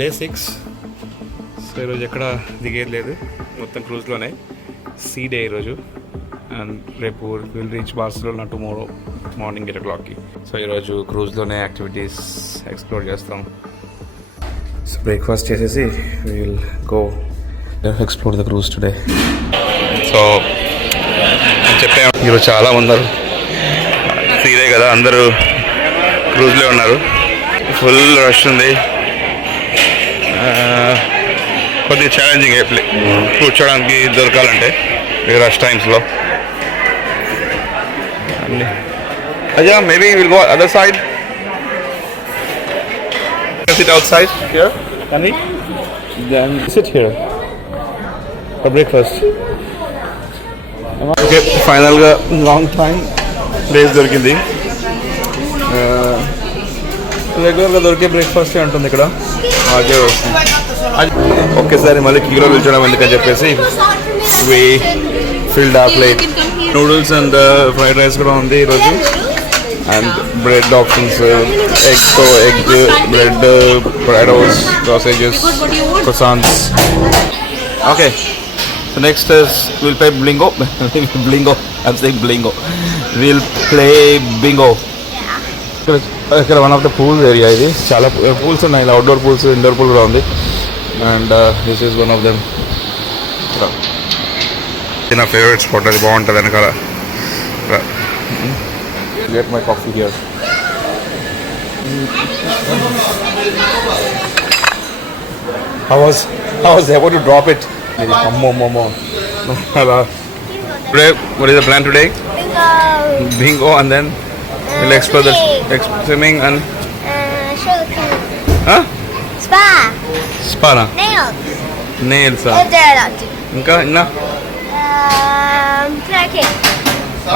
డే 6. సో ఈరోజు ఎక్కడ దిగేది లేదు, మొత్తం క్రూజ్లోనే. సీ డే ఈరోజు. అండ్ రేపు will reach Barcelona tomorrow morning 8 o'clockకి. సో ఈరోజు క్రూజ్లోనే యాక్టివిటీస్ ఎక్స్ప్లోర్ చేస్తాం. సో బ్రేక్ఫాస్ట్ చేసేసి will go explore the cruise today. So చెప్పాము ఈరోజు చాలా ఉన్నారు, సీ డే కదా, అందరూ క్రూజ్లో ఉన్నారు. ఫుల్ రష్ ఉంది, కొద్దిగా ఛాలెంజింగ్ ప్లే కూర్చోడానికి దొరకాలంటే రష్ టైమ్స్లో. అయ్యా maybe will go other side, sit outside here అని then sit here for breakfast. Okay, ఫైనల్గా లాంగ్ టైం ప్లేస్ దొరికింది. రెగ్యులర్గా దొరికే బ్రేక్ఫాస్టే ఉంటుంది ఇక్కడ. అదే ఒకేసారి మళ్ళీ కిలో పిలిచడం ఎందుకని చెప్పేసి we filled a plate. Noodles and fried rice కూడా ఉంది ఈరోజు. And bread options, egg bread, potatoes, sausages, croissants. Okay, so next will play bingo. I'm saying blingo. We'll play bingo. ఇక్కడ one of the pools area. ఇది చాలా పూల్స్ ఉన్నాయి, ఇలా outdoor pools, indoor pool కూడా ఉంది. And this is one of them. నా favourite spot, అది బాగుంటుంది వెనకాల. Get my coffee here. How was able to drop it? Momo. Hello. Today, what is the plan today? Bingo, and then we'll explore the swimming and sugar cane. Huh? Spa na? Nails. Inka inna?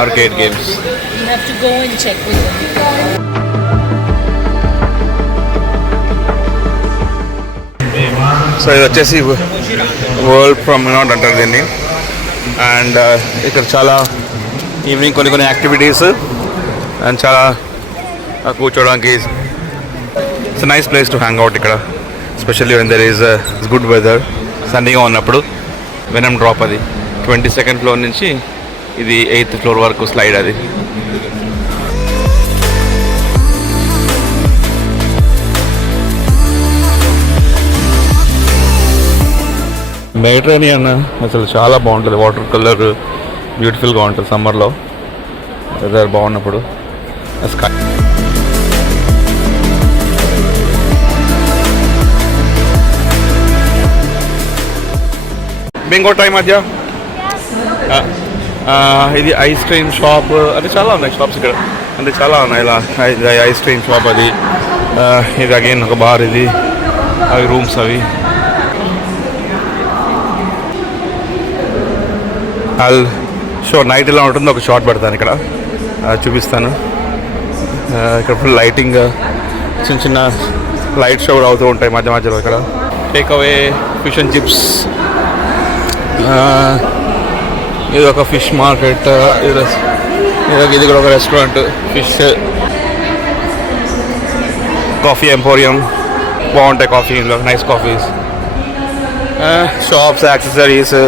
Arcade games. You have to go and check with them. So ఇది వచ్చేసి వరల్డ్ ప్రొమెనాడ్ అంటారు దీన్ని. అండ్ ఇక్కడ చాలా ఈవినింగ్ కొన్ని activities and చాలా కూర్చోడానికి it's nice place to hang out ఇక్కడ, especially when there is good weather, సన్నీగా ఉన్నప్పుడు. వెనమ్ డ్రాప్ అది 22nd ఫ్లోర్ నుంచి ఇది 8th ఫ్లోర్ వరకు స్లైడ్. అది మెడిటరేనియన్ అసలు చాలా బాగుంటుంది. వాటర్ కలర్ బ్యూటిఫుల్గా ఉంటుంది సమ్మర్లో, వెదర్ బాగున్నప్పుడు. స్కై బింగో టైం మధ్య ఇది ఐస్ క్రీమ్ షాప్, అది చాలా ఉన్నాయి షాప్స్ ఇక్కడ, అంటే చాలా ఉన్నాయి. ఇలా ఐస్ క్రీమ్ షాప్ అది, ఇది అగైన్ ఒక బార్, ఇది అవి రూమ్స్ అవి. షో నైట్ ఇలా ఉంటుంది, ఒక షాట్ పెడతాను ఇక్కడ చూపిస్తాను. ఇక్కడ ఫుల్ లైటింగ్, చిన్న లైట్ షో కూడా అవుతూ ఉంటాయి మధ్య మధ్యలో. ఇక్కడ take away fish and chips, ఇది ఒక ఫిష్ మార్కెట్, ఇది కూడా ఒక రెస్టారెంట్, ఫిష్ కాఫీ ఎంపోరియం, బాగుంటాయి కాఫీ, ఇందులో నైస్ కాఫీస్. షాప్స్, యాక్సెసరీస్,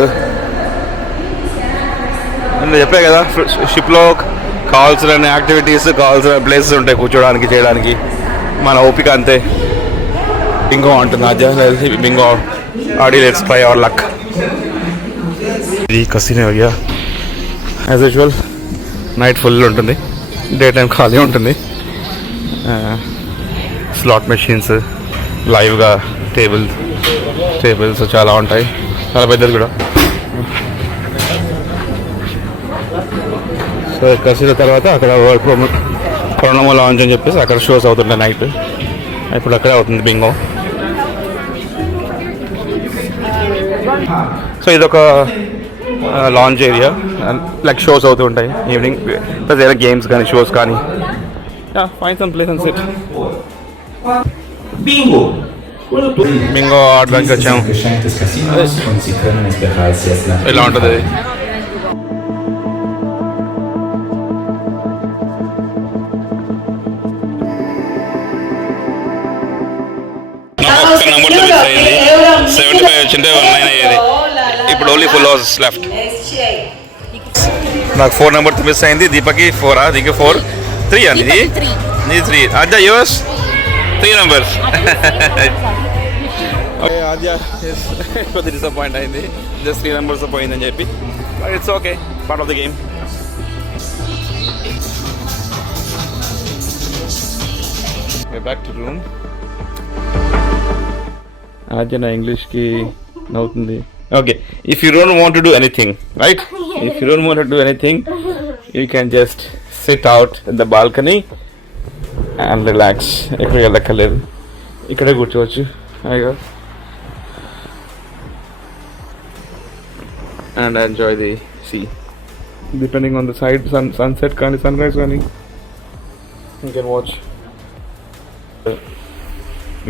చెప్పే కదా షిప్లో కావాల్సిన యాక్టివిటీస్, కావాల్సిన ప్లేసెస్ ఉంటాయి కూర్చోడానికి, చేయడానికి. మన ఓపిక అంతే. బింగో అంటుంది బింగో ఆడి, లెట్స్ ట్రై అవర్ లక్. ఇది కసినే అయ్యా, యాజ్ యూజువల్ నైట్ ఫుల్ ఉంటుంది, డే టైం ఖాళీ ఉంటుంది. స్లాట్ మెషిన్స్, లైవ్గా టేబుల్స్ చాలా ఉంటాయి, చాలా పెద్దది కూడా. సో కసిన తర్వాత అక్కడ ప్రణమో లాంచ్ అని చెప్పేసి అక్కడ షోస్ అవుతుంటాయి నైట్. ఇప్పుడు అక్కడే అవుతుంది బింగో. సో ఇదొక లాంచ్ ఏరియా, లైక్ షోస్ అవుతూ ఉంటాయి ఈవినింగ్, ప్లస్ ఏదైనా గేమ్స్ కానీ షోస్ కానీ. Fine some place and set. Bingo ఆడడానికి వచ్చాము. ఇలా ఉంటుంది. ఒక్క నెంబర్తో 75 వచ్చింటే 9 అయ్యేది. ఇప్పుడు ఓన్లీ 4 hours left. నాకు 4 నెంబర్ మిస్ అయింది. దీపకి 4 దీనికి 4 3 అండి ఇది 3 ఆద్య యోస్ 3 నెంబర్స్. ఆద్య కొద్ది డిసప్పాయింట్ అయింది, జస్ట్ 3 నెంబర్స్ పోయిందని చెప్పి. But it's okay, part of the game. Back to room. Aadya నా ఇంగ్లీష్కి నవ్వుతుంది. Okay, if you don't want to do anything right, if you don't want to do anything you can just sit out in the balcony and relax. ఎక్కడికి వెళ్ళక్కర్లేదు, ఇక్కడే కూర్చోవచ్చు హాయిగా and enjoy the sea. Depending on the side, sunset కానీ sunrise కానీ you can watch.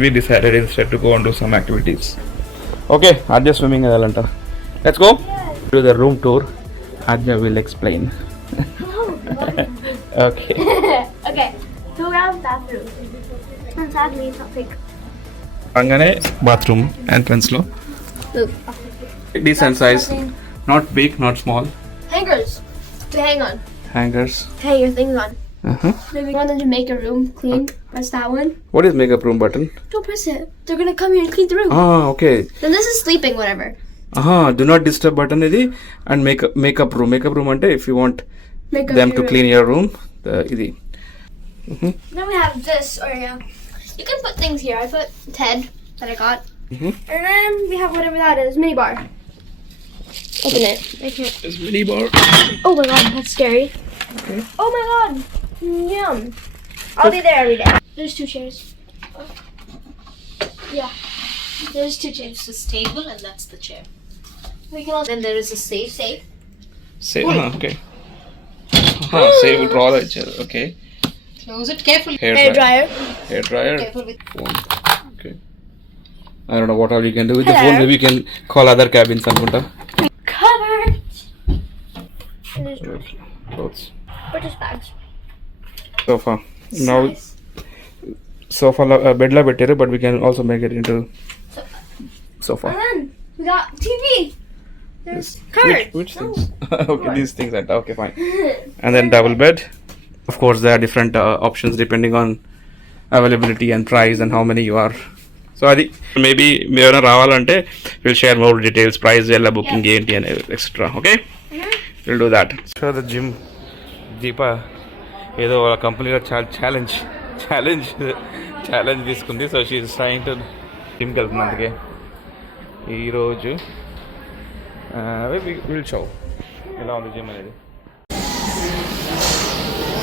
We decided instead to go and do some activities. Okay, Adya swimming adalanta. Let's go to the room tour. Adya will explain. Okay. Okay, go around bathroom. And sadly, it's not big. Angane bathroom entrance lo. Decent size. Not big, not small. Hangers to hang on. Hangers. Hang your things on. Uh-huh. Maybe you want them to make a room clean. Press that one. What is makeup room button? Don't press it. They're gonna come here and clean the room. Ah, okay. Then this is sleeping, whatever. Do not disturb button idi and makeup room. Makeup room ante if you want Make up them your to room. clean your room, idi. Then we have this area. You can put things here. I put Ted that I got. Mhm. And then we have whatever that is. Mini bar. Open it. I can't. This mini bar. Oh my god, that's scary. Okay. Oh my god. Yum. I'll be there every day. There's 2 chairs. Yeah. There's 2 chairs. This is table and that's the chair. We can also. Then there is a safe. Save. Okay. Save draw the chair. Okay. Close it carefully. Hair dryer. Hair dryer. Careful with Phone. Okay. I don't know what all you can do with the Hello. phone. Maybe you can call other cabins anukunta. Cupboard. And there's drawers. Clothes. Or just bags. Sofa. Now Nice. sofa bed la bettaru, but we can also make it into sofa. And then we got TV. There's cupboard. Which things? Okay, these things are okay, fine. And then double bed. Of course, there are different options depending on availability and price and how many you are. So, adi maybe meena ravalante we'll share more details, price, ella booking enti and etc. Okay, we'll do that. So the gym, Deepa, ఏదో వాళ్ళ కంపెనీలో ఛాలెంజ్ తీసుకుంది. So she is trying to జిమ్కి వెళ్తుంది. అందుకే ఈరోజు will show ఎలా ఉంది జిమ్ అనేది.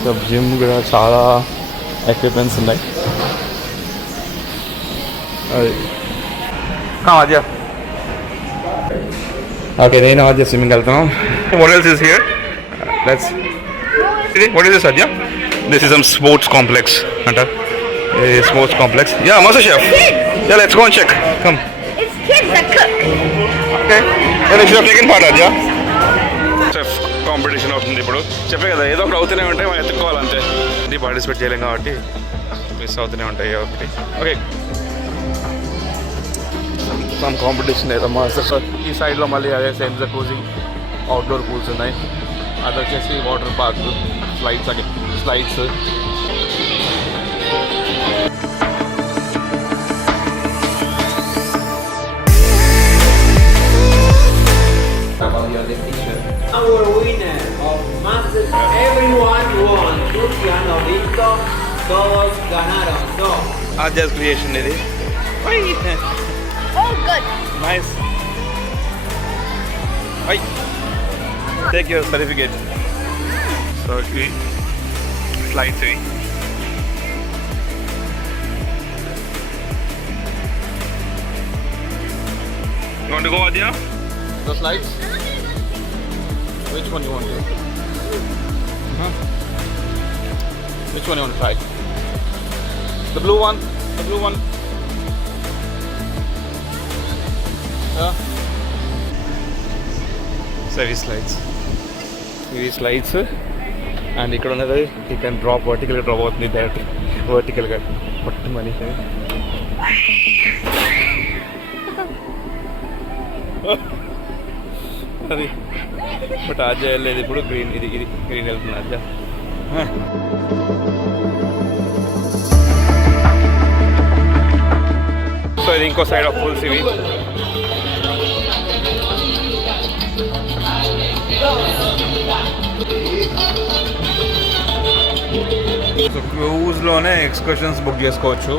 సో జిమ్ కూడా చాలా ఎక్విప్మెంట్స్ ఉన్నాయి. అది ఆద్య. ఓకే, నేను ఆద్య స్విమ్మింగ్ వెళ్తాను. What else is here? Let's what is this, Adya? This is some sports complex anta. Sports complex. Yeah, master chef. Yeah, let's go and check. Come. It's kids that cook. Okay. Yeah, you should have taken part, Adya. Chef competition అవుతుంది ఇప్పుడు. చెప్పే కదా, ఏదో ఒకటి అవుతూనే ఉంటాయి, మనం ఎత్తుకోవాలంతే. ఇది పార్టిసిపేట్ చేయలేం కాబట్టి మిస్ అవుతూనే ఉంటాయి ఒకటి. ఓకే, సమ్ కాంపిటీషన్ ఏదో మాస్టర్ షెఫ్. ఈ సైడ్లో మళ్ళీ అదే సేమ్ జకూజీ, అవుట్డోర్ పూల్స్ ఉన్నాయి. అది వచ్చేసి water park, slides. Our winner of Master Everyone won. Luciano Vinto. Todos ganaron. So. Adya's creation ఇది. Oh, good. Nice. Take your certificate. So we slides ivi. You want to go, Adya? The slides? Which one you want to? Which one you want to try? The blue one? The blue one? Yeah. So these slides and ఇక్కడ ఉన్నది you can drop vertically, drop అవుతుంది డైరెక్ట్ వర్టికల్గా పట్టు మనీ. అది బట్ ఆజ వెళ్ళేది ఇప్పుడు గ్రీన్, ఇది గ్రీన్ వెళ్తుంది ఆజ. సో ఇది ఇంకో సైడ్ ఆఫ్ ఫుల్స్ ఇవి. సో క్రూజ్లోనే ఎక్స్కర్షన్స్ బుక్ చేసుకోవచ్చు.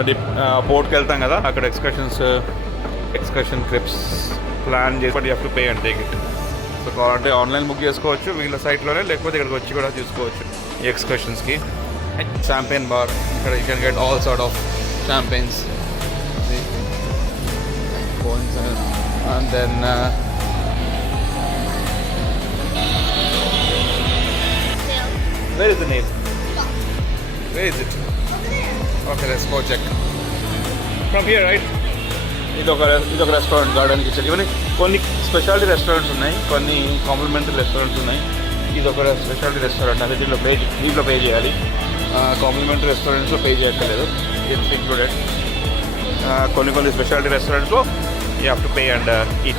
అది పోర్ట్కి వెళ్తాం కదా, అక్కడ ఎక్స్కర్షన్ ట్రిప్స్ ప్లాన్ చేసి but you have to pay and take it. So కావాలంటే ఆన్లైన్ బుక్ చేసుకోవచ్చు వీళ్ళ సైట్లోనే, లేకపోతే ఇక్కడికి వచ్చి కూడా చూసుకోవచ్చు ఈ ఎక్స్కర్షన్స్కి. షాంపెయిన్ బార్, ఇక్కడ you can get all sort of champagnes. And then where is the nail? Where is it? Okay, let's go check. From here, right? ఇదొక రెస్టారెంట్ గార్డెన్కి ఇచ్చారు. ఇవన్నీ కొన్ని స్పెషాలిటీ రెస్టారెంట్స్ ఉన్నాయి, కొన్ని కాంప్లిమెంటరీ రెస్టారెంట్స్ ఉన్నాయి. ఇదొక స్పెషాలిటీ రెస్టారెంట్, అది దీంట్లో పే చేయాలి. కాంప్లిమెంటరీ రెస్టారెంట్స్లో పే చేయట్లేదు, ఇట్స్ ఇంక్లూడెడ్. కొన్ని స్పెషాలిటీ రెస్టారెంట్స్లో you have to pay and eat.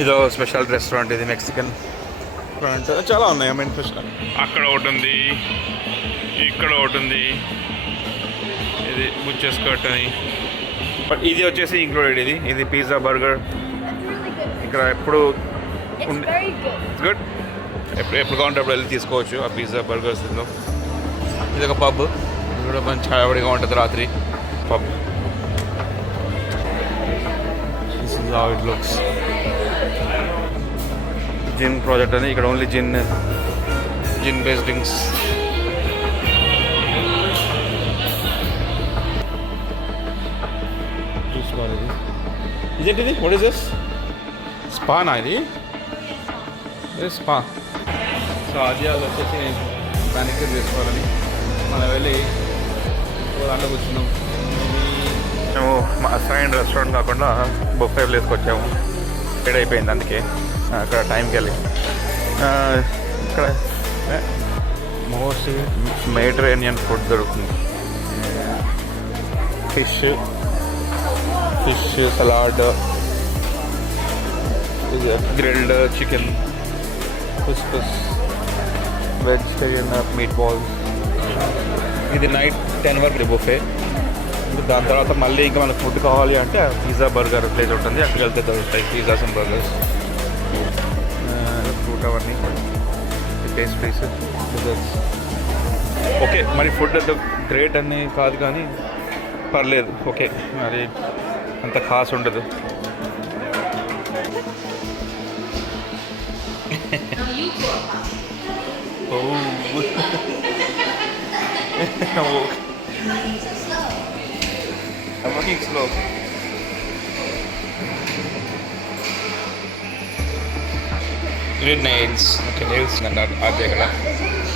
ఇదో స్పెషల్ రెస్టారెంట్, ఇది మెక్సికన్ రెస్టారెంట్. చాలా ఉన్నాయి. ఐ మీన్ అక్కడ ఒకటి ఉంది, ఇక్కడ ఒకటి ఉంది, ఇది బుచ్చెస్ కట్ అని. బట్ ఇది వచ్చేసి ఇంక్లూడెడ్. ఇది పిజ్జా, బర్గర్ ఇక్కడ ఎప్పుడు గుడ్. ఎప్పుడు కావాలంటే అప్పుడు వెళ్ళి తీసుకోవచ్చు ఆ పిజ్జా, బర్గర్స్. ఇది ఒక పబ్, ఇది కూడా మంచి హడావిడిగా ఉంటుంది రాత్రి. Pub, this is how it looks. Gin project అని, ఇక్కడ ఓన్లీ జిన్ బేస్డ్ డ్రింక్స్. చూసుకోవాలి. ఇదేంటిది? What is this? స్పానా ఇది? స్పా. సో అది వచ్చేసి మ్యానిక్యూర్ చేసుకోవాలని మనం వెళ్ళి దాంట్లో కూర్చున్నాం. మేము మా అసైన్ రెస్టారెంట్ కాకుండా బొఫే ప్లేస్కి వచ్చాము. లేట్ అయిపోయింది, అందుకే అక్కడ టైంకి వెళ్ళి. ఇక్కడ మోస్ట్ మెడిటరేనియన్ ఫుడ్ దొరుకుతుంది. Fish salad, grilled chicken, couscous, vegetarian meatballs. ఇది నైట్ 10 వరకు బుఫే. దాని తర్వాత మళ్ళీ ఇంకా మనకు ఫుడ్ కావాలి అంటే పిజ్జా, బర్గర్ ప్లేస్ ఉంటుంది, అక్కడికి వెళ్తే దొరుకుతాయి పిజ్జాస్ అండ్ బర్గర్స్. ఫ్రూట్ అవన్నీ, పేస్ట్రీస్, డిజర్ట్స్. ఓకే, మరి ఫుడ్ అంత గ్రేట్ అని కాదు కానీ పర్లేదు, ఓకే. మరి అంత ఖాస్ ఉండదు. I'm working slow. You did nails. Okay, nails and art there.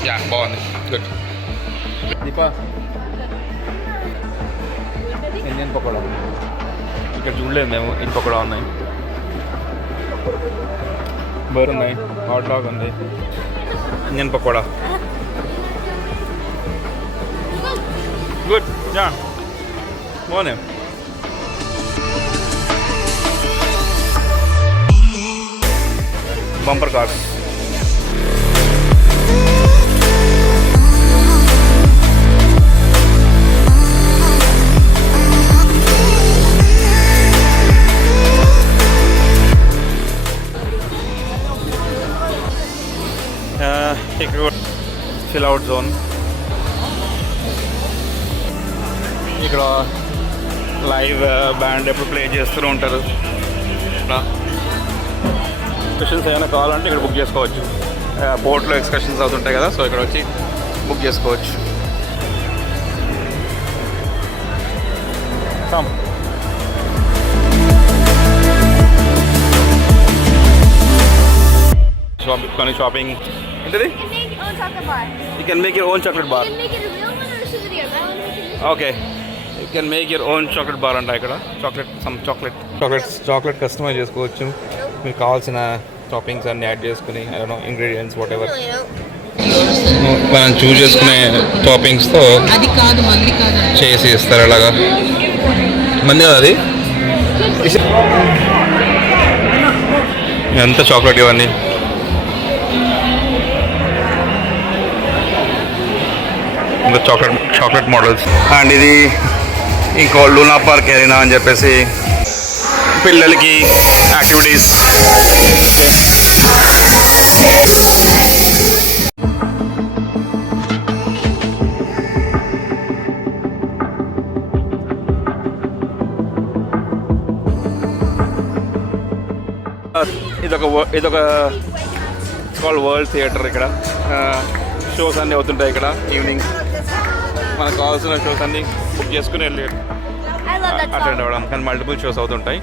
Yeah, బాగుంది. Good. దీపా, ఇండియన్ పకోడా ఇక్కడ చూడలేదు మేము. ఇంటి పకోడా ఉన్నాయి, బర్గర్ ఉన్నాయి, హాట్ డాగ్ ఉంది, ఇండియన్ పకోడా. గుడ్. యా, బాగున్నాయి. Bumper cars. ఇక్కడ చిల్ అవుట్ జోన్. ఇక్కడ లైవ్ బ్యాండ్ ఎప్పుడు ప్లే చేస్తూ ఉంటారు. ఎక్స్కర్షన్స్ ఏమైనా కావాలంటే ఇక్కడ బుక్ చేసుకోవచ్చు. పోర్ట్లో ఎక్స్కర్షన్స్ అవుతుంటాయి కదా, సో ఇక్కడ వచ్చి బుక్ చేసుకోవచ్చు. కానీ షాపింగ్ ఏంటది? You can make your own chocolate bar. You can make it a real one or is it a real one? Okay. You can make your own chocolate bar అంట ఇక్కడ. చాక్లెట్ కస్టమైజ్ చేసుకోవచ్చు. మీకు కావాల్సిన టాపింగ్స్ అన్ని యాడ్ చేసుకుని, I don't know, ingredients what ever. మనం చూస్ చేసుకునే టాపింగ్స్తో అది కాదు మంది కాదు చేసి ఇస్తారు అలాగా. మంది కదా అది. ఎంత చాక్లెట్ ఇవన్నీ. ఇంకా చాక్లెట్ మోడల్స్. అండ్ ఇది ఇంకో లూనా పార్క్ ఏరినా అని చెప్పేసి పిల్లలకి యాక్టివిటీస్. ఇదొక కాల్ వరల్డ్ థియేటర్. ఇక్కడ షోస్ అన్నీ అవుతుంటాయి. ఇక్కడ ఈవినింగ్ మనకు కావాల్సిన షోస్ అన్నీ బుక్ చేసుకుని వెళ్ళి I love that attend song. అవ్వడం. కానీ మల్టిపుల్ షోస్ అవుతుంటాయి.